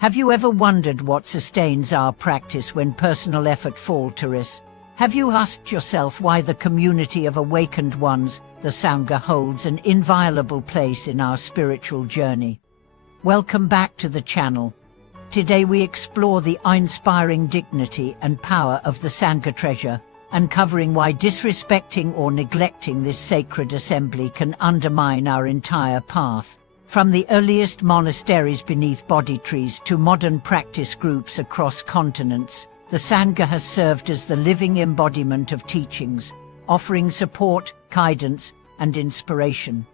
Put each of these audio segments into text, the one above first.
Have you ever wondered what sustains our practice when personal effort falters? Have you asked yourself why the community of awakened ones, the Sangha, holds an inviolable place in our spiritual journey? Welcome back to the channel. Today we explore the inspiring dignity and power of the Sangha treasure, uncovering why disrespecting or neglecting this sacred assembly can undermine our entire path. From the earliest monasteries beneath Bodhi trees to modern practice groups across continents, the Sangha has served as the living embodiment of teachings, offering support, guidance, and inspiration.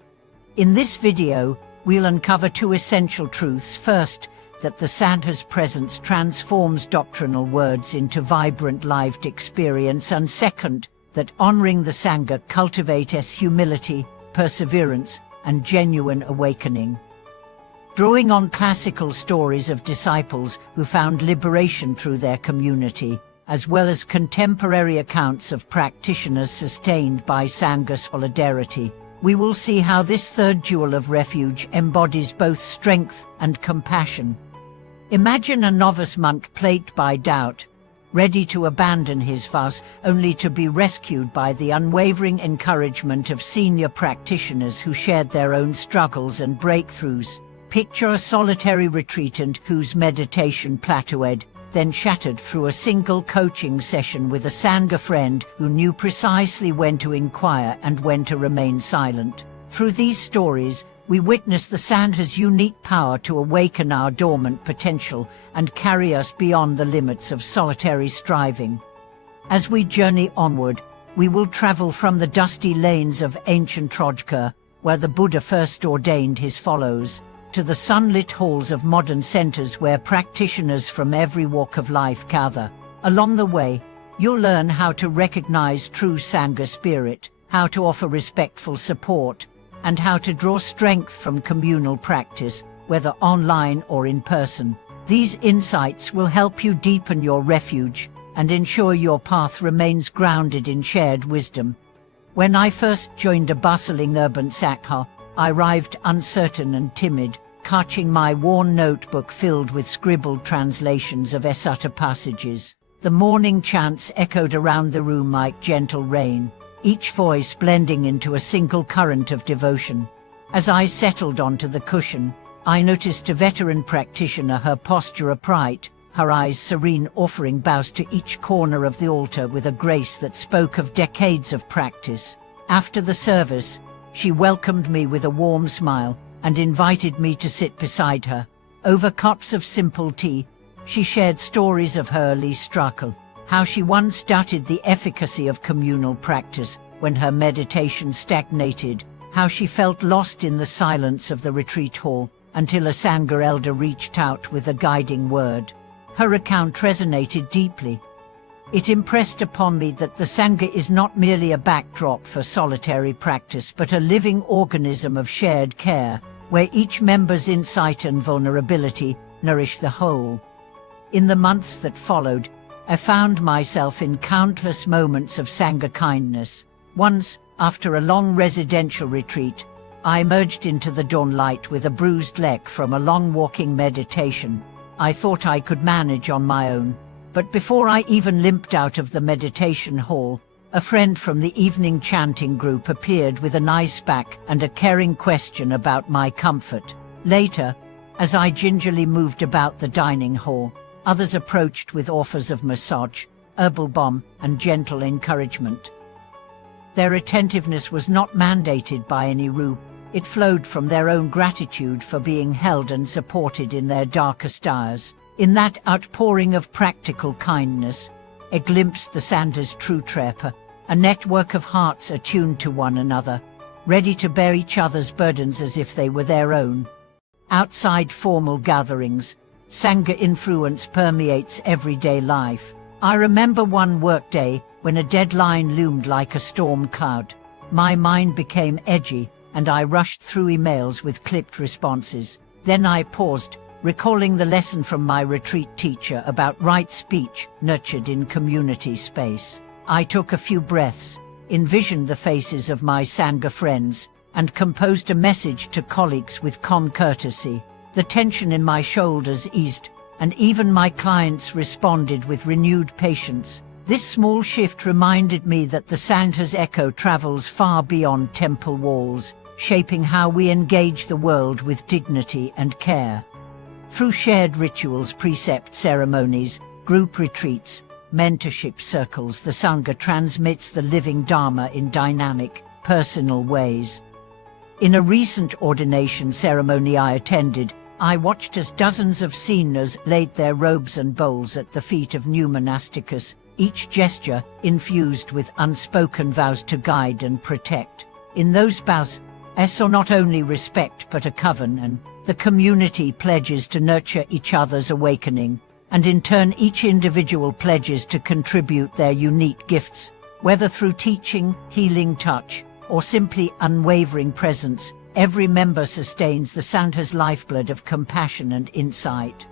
In this video, we'll uncover two essential truths. First, that the Sangha's presence transforms doctrinal words into vibrant lived experience, and second, that honoring the Sangha cultivates humility, perseverance, and genuine awakening. Drawing on classical stories of disciples who found liberation through their community, as well as contemporary accounts of practitioners sustained by Sangha solidarity, we will see how this third jewel of refuge embodies both strength and compassion. Imagine a novice monk plagued by doubt, ready to abandon his vows only to be rescued by the unwavering encouragement of senior practitioners who shared their own struggles and breakthroughs. Picture a solitary retreatant whose meditation plateaued, then shattered through a single coaching session with a Sangha friend who knew precisely when to inquire and when to remain silent. Through these stories, we witness the Sangha's unique power to awaken our dormant potential and carry us beyond the limits of solitary striving. As we journey onward, we will travel from the dusty lanes of ancient Trojka, where the Buddha first ordained his followers, to the sunlit halls of modern centers where practitioners from every walk of life gather. Along the way, you'll learn how to recognize true Sangha spirit, how to offer respectful support, and how to draw strength from communal practice, whether online or in person. These insights will help you deepen your refuge and ensure your path remains grounded in shared wisdom. When I first joined a bustling urban Sangha, I arrived uncertain and timid, clutching my worn notebook filled with scribbled translations of Sutta passages. The morning chants echoed around the room like gentle rain, each voice blending into a single current of devotion. As I settled onto the cushion, I noticed a veteran practitioner, her posture upright, her eyes serene, offering bows to each corner of the altar with a grace that spoke of decades of practice. After the service, she welcomed me with a warm smile and invited me to sit beside her. Over cups of simple tea, she shared stories of her early struggle, how she once doubted the efficacy of communal practice when her meditation stagnated, how she felt lost in the silence of the retreat hall until a Sangha elder reached out with a guiding word. Her account resonated deeply. It impressed upon me that the Sangha is not merely a backdrop for solitary practice but a living organism of shared care, where each member's insight and vulnerability nourish the whole. In the months that followed, I found myself in countless moments of Sangha kindness. Once, after a long residential retreat, I emerged into the dawn light with a bruised leg from a long walking meditation. I thought I could manage on my own, but before I even limped out of the meditation hall, a friend from the evening chanting group appeared with an ice pack and a caring question about my comfort. Later, as I gingerly moved about the dining hall, others approached with offers of massage, herbal balm, and gentle encouragement. Their attentiveness was not mandated by any rule. It flowed from their own gratitude for being held and supported in their darkest hours. In that outpouring of practical kindness, I glimpsed the Sangha's true treasure, a network of hearts attuned to one another, ready to bear each other's burdens as if they were their own. Outside formal gatherings, Sangha influence permeates everyday life. I remember one workday when a deadline loomed like a storm cloud. My mind became edgy, and I rushed through emails with clipped responses. Then I paused, recalling the lesson from my retreat teacher about right speech nurtured in community space. I took a few breaths, envisioned the faces of my Sangha friends, and composed a message to colleagues with calm courtesy. The tension in my shoulders eased and even my clients responded with renewed patience. This small shift reminded me that the Sangha's echo travels far beyond temple walls, shaping how we engage the world with dignity and care. Through shared rituals, precept ceremonies, group retreats, mentorship circles, the Sangha transmits the living Dharma in dynamic, personal ways. In a recent ordination ceremony I attended, I watched as dozens of seniors laid their robes and bowls at the feet of new monasticus, each gesture infused with unspoken vows to guide and protect. In those vows, I saw not only respect but a covenant. The community pledges to nurture each other's awakening, and in turn each individual pledges to contribute their unique gifts, whether through teaching, healing touch, or simply unwavering presence. Every member sustains the Sangha's lifeblood of compassion and insight.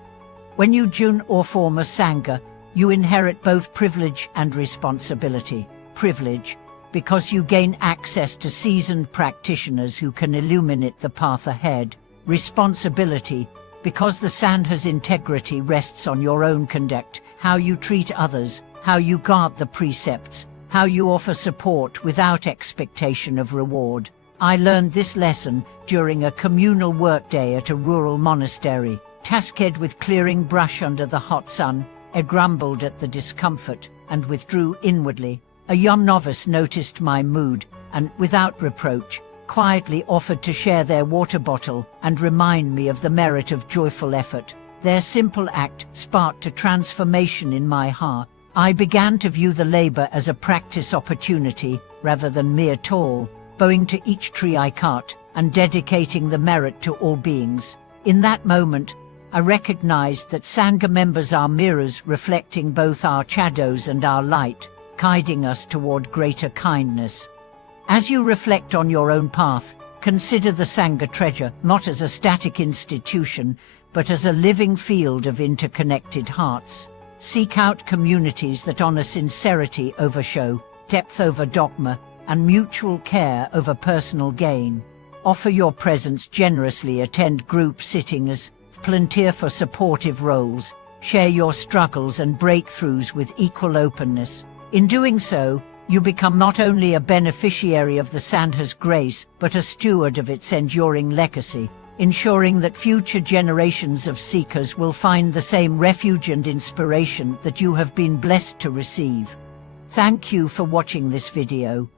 When you join or form a Sangha, you inherit both privilege and responsibility. Privilege, because you gain access to seasoned practitioners who can illuminate the path ahead. Responsibility, because the Sangha's integrity rests on your own conduct, how you treat others, how you guard the precepts, how you offer support without expectation of reward. I learned this lesson during a communal workday at a rural monastery. Tasked with clearing brush under the hot sun, I grumbled at the discomfort and withdrew inwardly. A young novice noticed my mood and, without reproach, quietly offered to share their water bottle and remind me of the merit of joyful effort. Their simple act sparked a transformation in my heart. I began to view the labor as a practice opportunity rather than mere toil, bowing to each tree I cut and dedicating the merit to all beings. In that moment, I recognized that Sangha members are mirrors reflecting both our shadows and our light, guiding us toward greater kindness. As you reflect on your own path, consider the Sangha treasure not as a static institution, but as a living field of interconnected hearts. Seek out communities that honor sincerity over show, depth over dogma, and mutual care over personal gain. Offer your presence generously, attend group sittings, volunteer for supportive roles, share your struggles and breakthroughs with equal openness. In doing so, you become not only a beneficiary of the Sangha's grace, but a steward of its enduring legacy, ensuring that future generations of seekers will find the same refuge and inspiration that you have been blessed to receive. Thank you for watching this video.